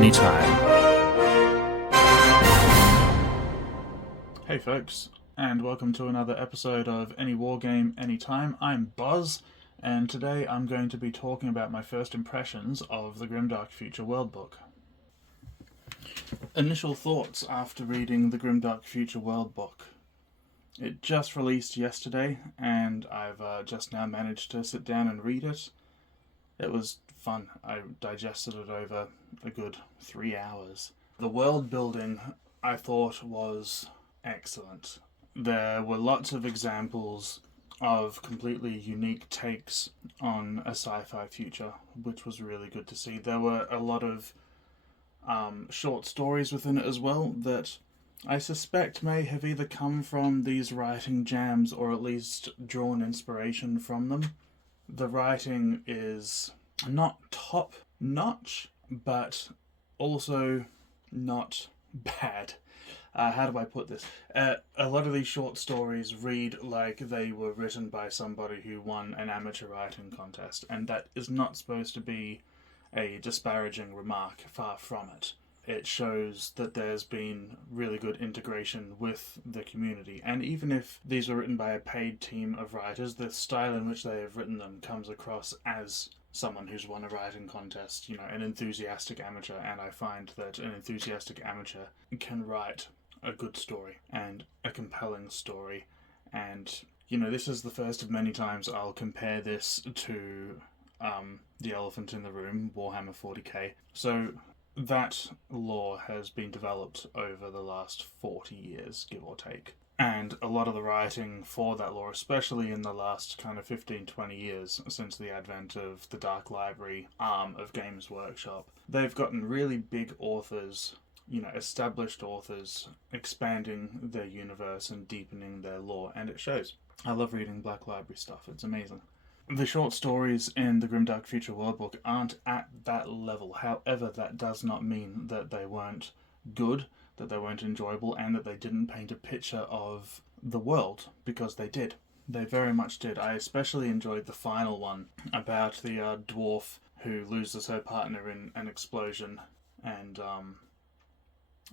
anytime. Hey folks, and welcome to another episode of Any Wargame Anytime. I'm Bozz, and today I'm going to be talking about my first impressions of the Grimdark Future World Book. Initial thoughts after reading the Grimdark Future World Book. It just released yesterday, and I've just now managed to sit down and read it. It was fun. I digested it over a good 3 hours. The world building, I thought, was excellent. There were lots of examples of completely unique takes on a sci-fi future, which was really good to see. There were a lot of short stories within it as well that I suspect may have either come from these writing jams or at least drawn inspiration from them. The writing is not top notch, but also not bad. How do I put this? A lot of these short stories read like they were written by somebody who won an amateur writing contest, and that is not supposed to be a disparaging remark, far from it. It shows that there's been really good integration with the community, and even if these were written by a paid team of writers, the style in which they have written them comes across as someone who's won a writing contest, an enthusiastic amateur, and I find that an enthusiastic amateur can write a good story and a compelling story, and this is the first of many times I'll compare this to the elephant in the room, Warhammer 40k. So that lore has been developed over the last 40 years, give or take. And a lot of the writing for that lore, especially in the last kind of 15-20 years since the advent of the Dark Library arm of Games Workshop, they've gotten really big authors, established authors, expanding their universe and deepening their lore, and it shows. I love reading Black Library stuff, it's amazing. The short stories in the Grimdark Future World Book aren't at that level. However, that does not mean that they weren't good, that they weren't enjoyable, and that they didn't paint a picture of the world, because they did. They very much did. I especially enjoyed the final one about the dwarf who loses her partner in an explosion, and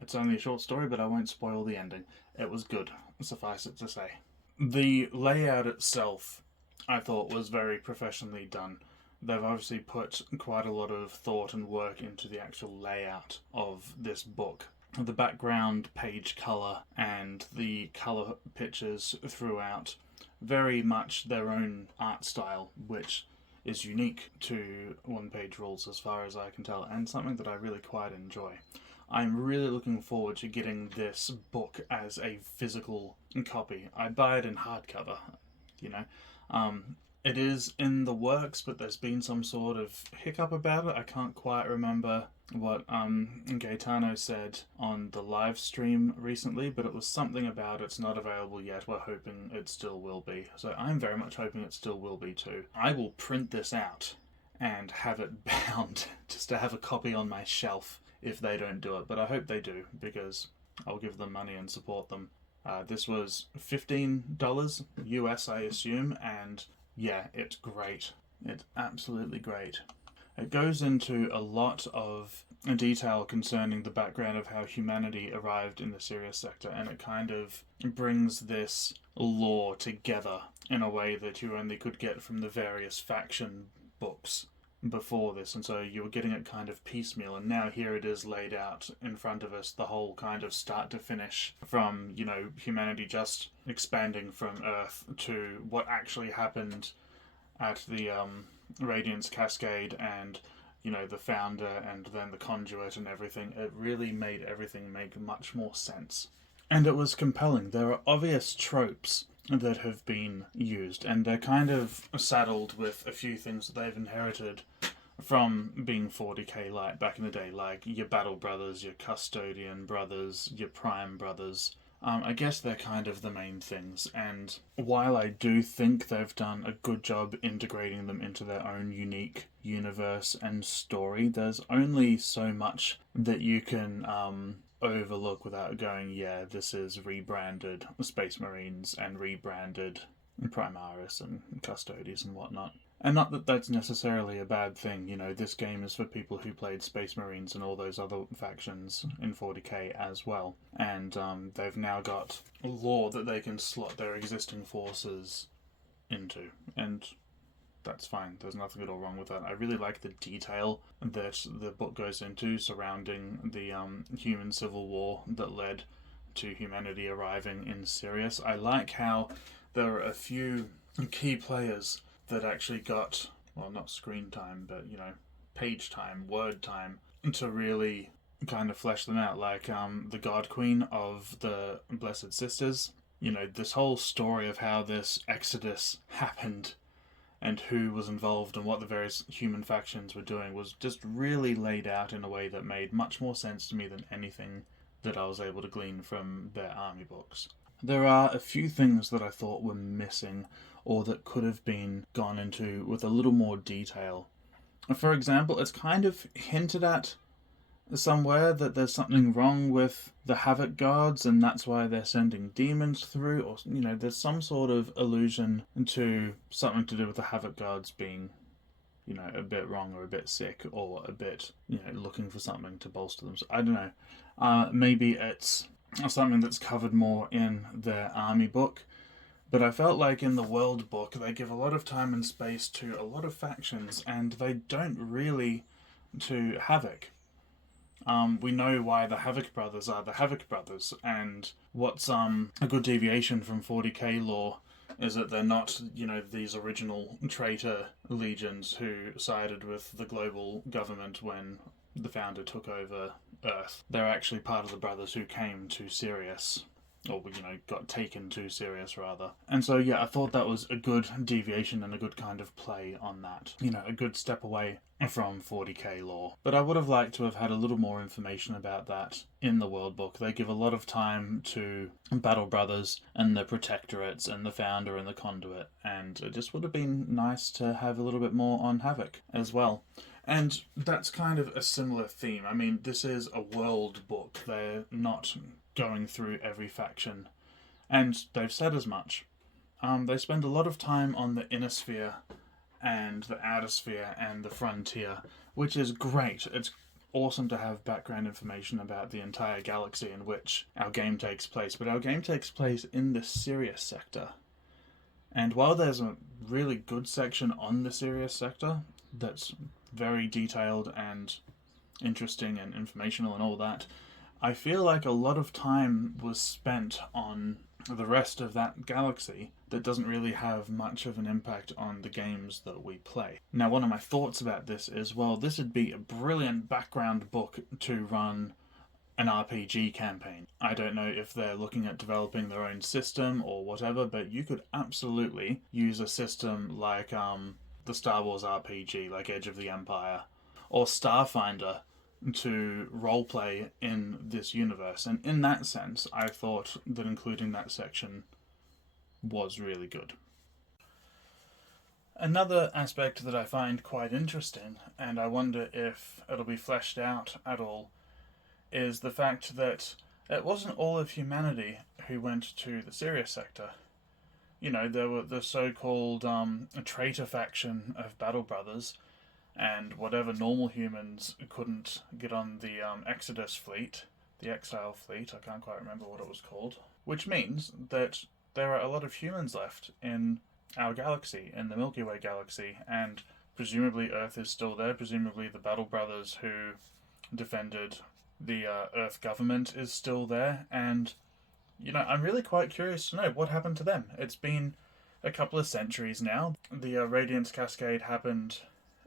it's only a short story, but I won't spoil the ending. It was good, suffice it to say. The layout itself, I thought, was very professionally done. They've obviously put quite a lot of thought and work into the actual layout of this book. The background page colour and the colour pictures throughout, very much their own art style, which is unique to one-page rules as far as I can tell, and something that I really quite enjoy. I'm really looking forward to getting this book as a physical copy. I'd buy it in hardcover, It is in the works, but there's been some sort of hiccup about it. I can't quite remember what Gaetano said on the live stream recently, but it was something about it's not available yet. We're hoping it still will be. So I'm very much hoping it still will be too. I will print this out and have it bound just to have a copy on my shelf if they don't do it. But I hope they do, because I'll give them money and support them. This was $15 US, I assume, and yeah, it's great. It's absolutely great. It goes into a lot of detail concerning the background of how humanity arrived in the Sirius sector, and it kind of brings this lore together in a way that you only could get from the various faction books before this, and so you were getting it kind of piecemeal, and now here it is laid out in front of us, the whole kind of start to finish, from humanity just expanding from Earth to what actually happened at the Radiance Cascade, and the founder, and then the conduit and everything. It really made everything make much more sense, and it was compelling. There are obvious tropes that have been used, and they're kind of saddled with a few things that they've inherited from being 40k light back in the day, like your Battle Brothers, your Custodian Brothers, your Prime Brothers. I guess they're kind of the main things, and while I do think they've done a good job integrating them into their own unique universe and story, there's only so much that you can overlook without going, yeah, this is rebranded Space Marines and rebranded Primaris and Custodes and whatnot. And not that that's necessarily a bad thing, you know, this game is for people who played Space Marines and all those other factions in 40k as well. And they've now got lore that they can slot their existing forces into. And that's fine. There's nothing at all wrong with that. I really like the detail that the book goes into surrounding the human civil war that led to humanity arriving in Sirius. I like how there are a few key players that actually got, well, not screen time, but, you know, page time, word time, to really kind of flesh them out. Like the God Queen of the Blessed Sisters. You know, this whole story of how this exodus happened and who was involved and what the various human factions were doing was just really laid out in a way that made much more sense to me than anything that I was able to glean from their army books. There are a few things that I thought were missing or that could have been gone into with a little more detail. For example, it's kind of hinted at somewhere that there's something wrong with the Havoc Guards and that's why they're sending demons through, or, you know, there's some sort of allusion to something to do with the Havoc Guards being, you know, a bit wrong or a bit sick or a bit, you know, looking for something to bolster them. So I don't know. Maybe it's something that's covered more in their army book. But I felt like in the world book, they give a lot of time and space to a lot of factions, and they don't really to Havoc. We know why the Havoc Brothers are the Havoc Brothers, and what's a good deviation from 40k lore is that they're not, you know, these original traitor legions who sided with the global government when the founder took over Earth. They're actually part of the brothers who came to Sirius, or, you know, got taken to Sirius rather. And so, yeah, I thought that was a good deviation and a good kind of play on that. You know, a good step away from 40k lore. But I would have liked to have had a little more information about that in the world book. They give a lot of time to Battle Brothers and the Protectorates and the Founder and the Conduit, and it just would have been nice to have a little bit more on Havoc as well. And that's kind of a similar theme. I mean, this is a world book. They're not going through every faction, and they've said as much. They spend a lot of time on the inner sphere and the outer sphere and the frontier, which is great. It's awesome to have background information about the entire galaxy in which our game takes place, but our game takes place in the Sirius sector. And while there's a really good section on the Sirius sector that's very detailed and interesting and informational and all that, I feel like a lot of time was spent on the rest of that galaxy that doesn't really have much of an impact on the games that we play. Now, one of my thoughts about this is, well, this would be a brilliant background book to run an RPG campaign. I don't know if they're looking at developing their own system or whatever, but you could absolutely use a system like the Star Wars RPG, like Edge of the Empire, or Starfinder, to roleplay in this universe. And in that sense, I thought that including that section was really good. Another aspect that I find quite interesting, and I wonder if it'll be fleshed out at all, is the fact that it wasn't all of humanity who went to the Sirius sector. You know, there were the so-called traitor faction of Battle Brothers, and whatever normal humans couldn't get on the Exodus fleet, the Exile fleet, I can't quite remember what it was called, which means that there are a lot of humans left in our galaxy, in the Milky Way galaxy, and presumably Earth is still there, presumably the Battle Brothers who defended the Earth government is still there, and, you know, I'm really quite curious to know what happened to them. It's been a couple of centuries now. The Radiance Cascade happened.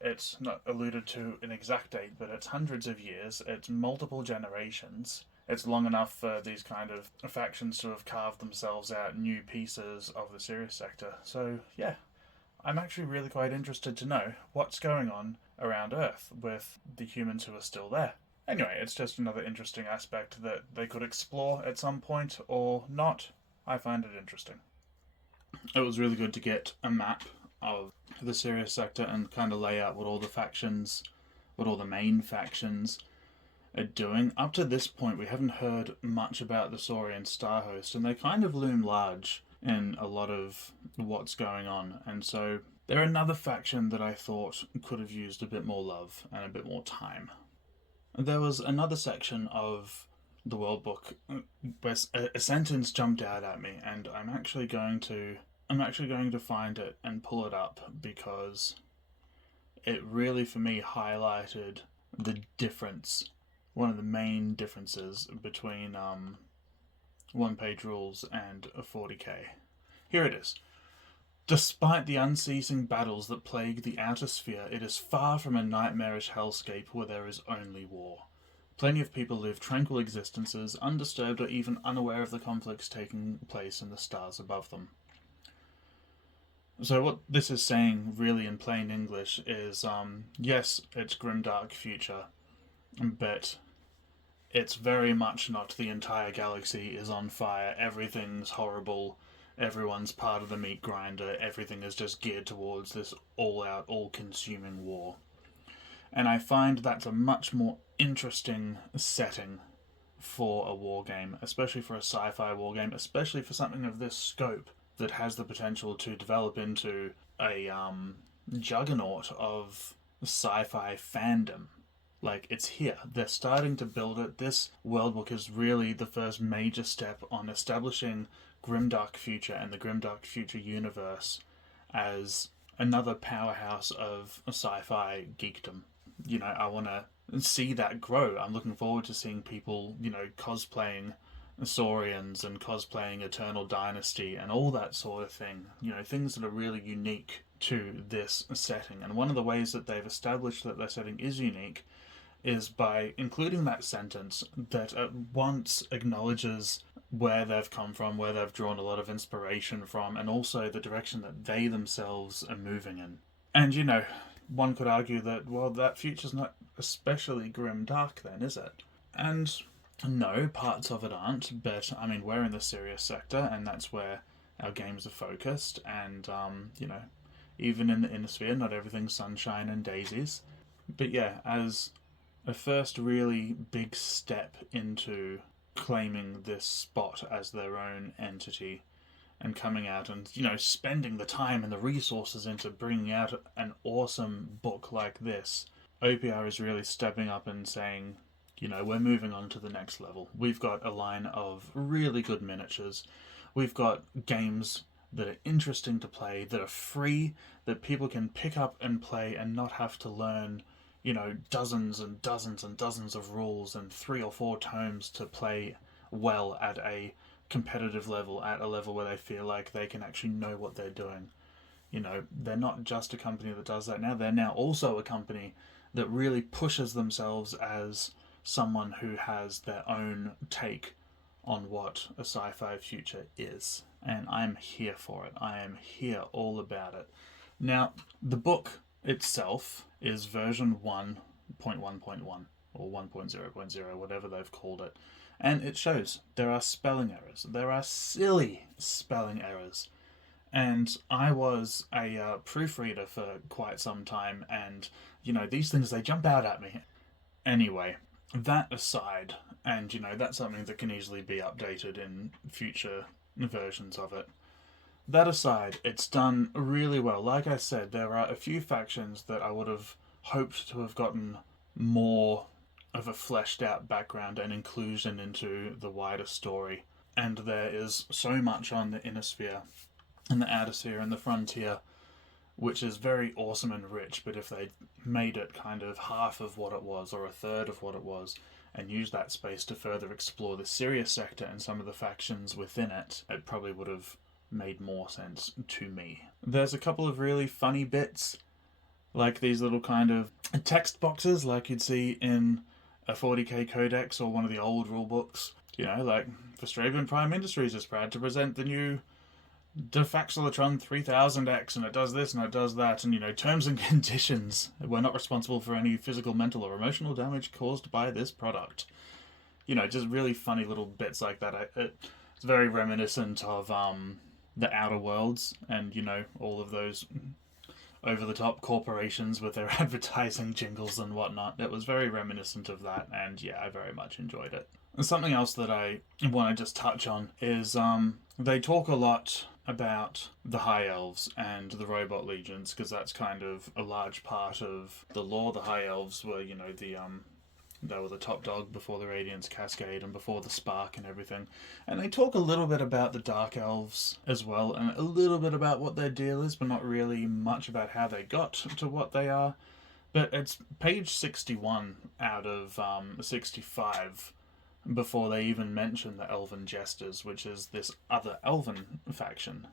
It's not alluded to an exact date, but it's hundreds of years, it's multiple generations. It's long enough for these kind of factions to have carved themselves out new pieces of the Sirius sector. So, yeah, I'm actually really quite interested to know what's going on around Earth with the humans who are still there. Anyway, it's just another interesting aspect that they could explore at some point, or not. I find it interesting. It was really good to get a map of the Sirius sector and kind of lay out what all the factions, what all the main factions doing. Up to this point, we haven't heard much about the Saurian Starhost, and they kind of loom large in a lot of what's going on. And so they're another faction that I thought could have used a bit more love and a bit more time. There was another section of the World Book where a sentence jumped out at me, and I'm actually going to find it and pull it up because it really, for me, highlighted the difference, one of the main differences between one-page rules and a 40k. Here it is. Despite the unceasing battles that plague the outer sphere, it is far from a nightmarish hellscape where there is only war. Plenty of people live tranquil existences, undisturbed or even unaware of the conflicts taking place in the stars above them. So what this is saying, really in plain English, is yes, it's Grimdark Future, but it's very much not the entire galaxy is on fire, everything's horrible, everyone's part of the meat grinder, everything is just geared towards this all-out, all-consuming war. And I find that's a much more interesting setting for a war game, especially for a sci-fi war game, especially for something of this scope that has the potential to develop into a juggernaut of sci-fi fandom. Like, it's here. They're starting to build it. This world book is really the first major step on establishing Grimdark Future and the Grimdark Future universe as another powerhouse of sci-fi geekdom. You know, I want to see that grow. I'm looking forward to seeing people, you know, cosplaying Saurians and cosplaying Eternal Dynasty and all that sort of thing. You know, things that are really unique to this setting. And one of the ways that they've established that their setting is unique is by including that sentence that at once acknowledges where they've come from, where they've drawn a lot of inspiration from, and also the direction that they themselves are moving in. And, you know, one could argue that, well, that future's not especially grim dark then, is it? And no, parts of it aren't, but, I mean, we're in the serious sector, and that's where our games are focused, and, you know, even in the inner sphere, not everything's sunshine and daisies. But yeah, as a first really big step into claiming this spot as their own entity and coming out and, you know, spending the time and the resources into bringing out an awesome book like this, OPR is really stepping up and saying, you know, we're moving on to the next level. We've got a line of really good miniatures. We've got games that are interesting to play, that are free, that people can pick up and play and not have to learn, you know, dozens and dozens and dozens of rules and 3 or 4 tomes to play well at a competitive level, at a level where they feel like they can actually know what they're doing. You know, they're not just a company that does that now, they're now also a company that really pushes themselves as someone who has their own take on what a sci-fi future is. And I'm here for it. I am here all about it. Now, the book itself is version 1.1.1 or 1.0.0, whatever they've called it. And it shows there are spelling errors. There are silly spelling errors. And I was a proofreader for quite some time, and, you know, these things, they jump out at me. Anyway, that aside, and, you know, that's something that can easily be updated in future versions of it. That aside, it's done really well. Like I said, there are a few factions that I would have hoped to have gotten more of a fleshed out background and inclusion into the wider story. And there is so much on the inner sphere and the outer sphere and the frontier, which is very awesome and rich, but if they made it kind of half of what it was or a third of what it was, and used that space to further explore the Sirius sector and some of the factions within it, it probably would have made more sense to me. There's a couple of really funny bits, like these little kind of text boxes like you'd see in a 40k codex or one of the old rule books. You know, like, Vestravian Prime Industries is proud to present the new Defaxelatron 3000X, and it does this and it does that, and, you know, terms and conditions. We're not responsible for any physical, mental, or emotional damage caused by this product. You know, just really funny little bits like that. It's very reminiscent of the Outer Worlds and, you know, all of those over-the-top corporations with their advertising jingles and whatnot. It was very reminiscent of that, and yeah, I very much enjoyed it. And something else that I want to just touch on is they talk a lot about the High Elves and the Robot Legions, because that's kind of a large part of the lore. The High Elves were, they were the top dog before the Radiance Cascade and before the Spark and everything. And they talk a little bit about the Dark Elves as well, and a little bit about what their deal is, but not really much about how they got to what they are. But it's page 61 out of 65 before they even mention the Elven Jesters, which is this other Elven faction.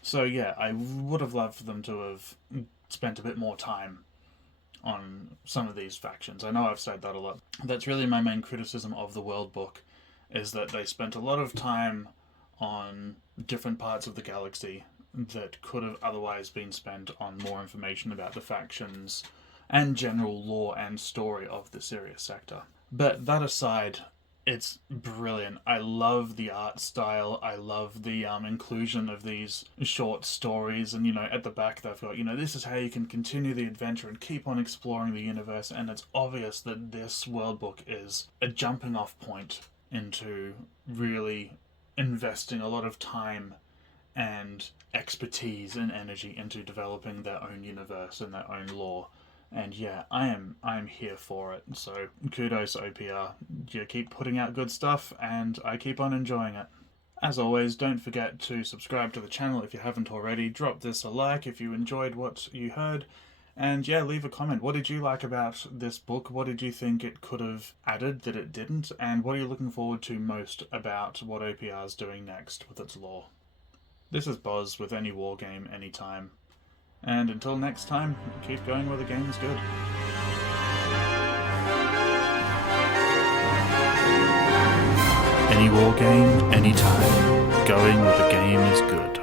So yeah, I would have loved for them to have spent a bit more time on some of these factions. I know I've said that a lot. That's really my main criticism of the World Book, is that they spent a lot of time on different parts of the galaxy that could have otherwise been spent on more information about the factions and general lore and story of the Sirius sector. But that aside, it's brilliant. I love the art style. I love the inclusion of these short stories. And, at the back they've got, this is how you can continue the adventure and keep on exploring the universe. And it's obvious that this world book is a jumping off point into really investing a lot of time and expertise and energy into developing their own universe and their own lore. And yeah, I am here for it. So kudos OPR. You keep putting out good stuff, and I keep on enjoying it. As always, don't forget to subscribe to the channel if you haven't already. Drop this a like if you enjoyed what you heard. And yeah, leave a comment. What did you like about this book? What did you think it could have added that it didn't? And what are you looking forward to most about what OPR is doing next with its lore? This is Bozz with Any War Game Anytime. And until next time, keep going where the game is good. Any war game, anytime. Going where the game is good.